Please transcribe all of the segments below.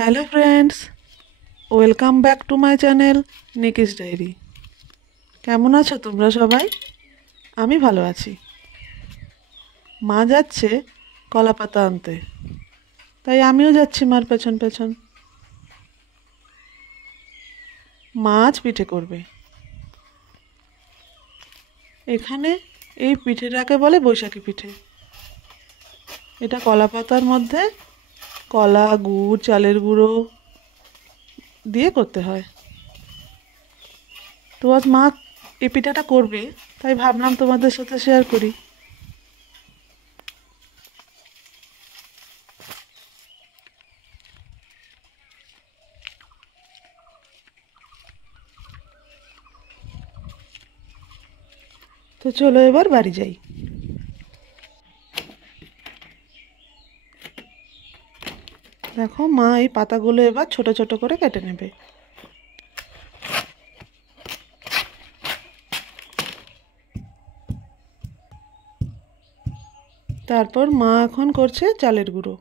Hello friends, welcome back to my channel Niki's diary. কেমন আছো তোমরা সবাই? আমি ভালো আছি। মা যাচ্ছে কলা পাতা আনতে, তাই আমিও যাচ্ছি মার পেছন পেছন। মা আজ পিঠে করবে। এখানে এই পিঠেটাকে বলে বৈশাখী পিঠে। এটা কলা পাতার মধ্যে কলা, গুড়, চালের গুঁড়ো দিয়ে করতে হয়। তো আজ মা এই পিঠাটা করবে, তাই ভাবলাম তোমাদের সাথে শেয়ার করি। তো চলো এবার বাড়ি যাই। দেখো মা এই পাতাগুলো এবার ছোট ছোট করে কেটে নেবে। তারপর মা এখন করছে চালের গুঁড়ো।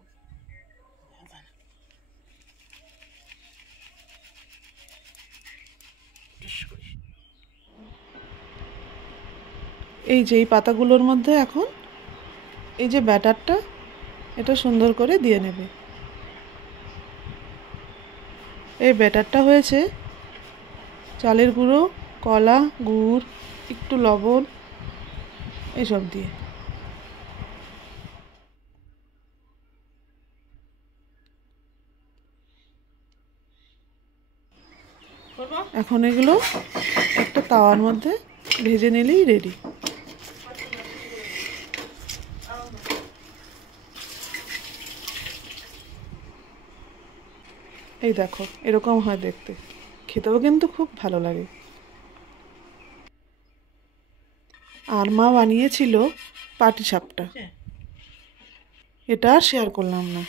এই যে এই পাতাগুলোর মধ্যে এখন এই যে ব্যাটারটা, এটা সুন্দর করে দিয়ে নেবে। এই ব্যাটারটা হয়েছে চালের গুঁড়ো, কলা, গুড়, একটু লবণ এসব দিয়ে। এখন এগুলো একটা তাওয়ার মধ্যে ভেজে নিলেই রেডি। এই দেখো এরকম হয় দেখতে, খেতেও কিন্তু খুব ভালো লাগে। আর মা বানিয়েছিল পাটিসাপটা, এটা আর শেয়ার করলাম না।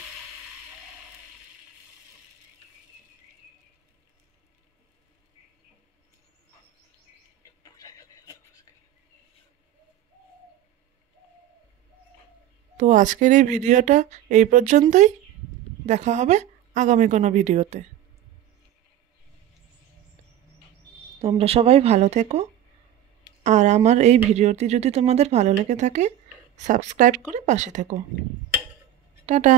তো আজকের এই ভিডিওটা এই পর্যন্তই। দেখা হবে আগামী কোনো ভিডিওতে। তোমরা সবাই ভালো থেকো। আর আমার এই ভিডিওটি যদি তোমাদের ভালো লেগে থাকে, সাবস্ক্রাইব করে পাশে থেকো। টাটা।